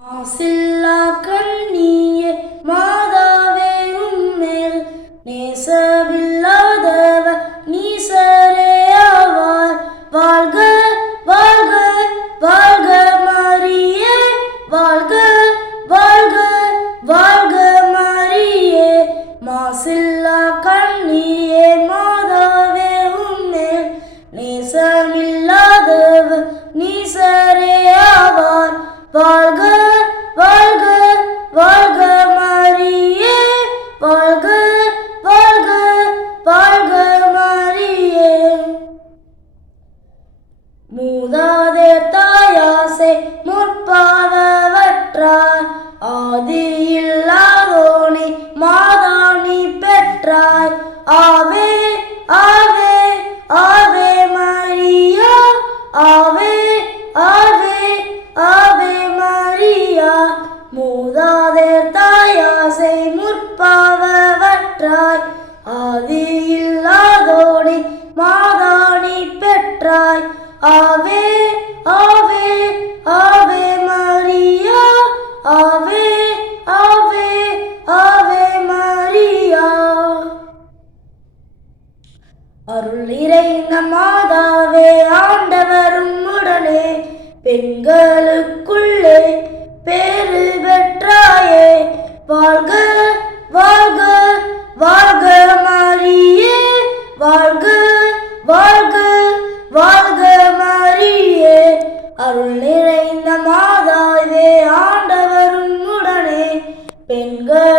மாசில்லா கண்ணியே மாதாவே உம்மேல். நேசமில்லாதவ நீசரே ஆவார். வாழ்க வாழ்க வாழ்க மரியே வாழ்க மூதாதேர் தாயாசை முற்பாவற்றாய் ஆதி இல்லாதோடி மாதாணி பெற்றாய். ஆவே ஆவே ஆவே மரியா ஆவே ஆவே ஆவே மரியா. அருள் நிறைந்த மாதாவே ஆண்டவரும் உடனே பெண்களுக்குள்ளே பேரு வாழ்க வாழ்க வாழ்க மாரியே வாழ்க வாழ்க வாழ்க மாரியே. அருள் நிறைந்த மாதா இதே ஆண்டவர் உன்னுடனே. பெண்கள்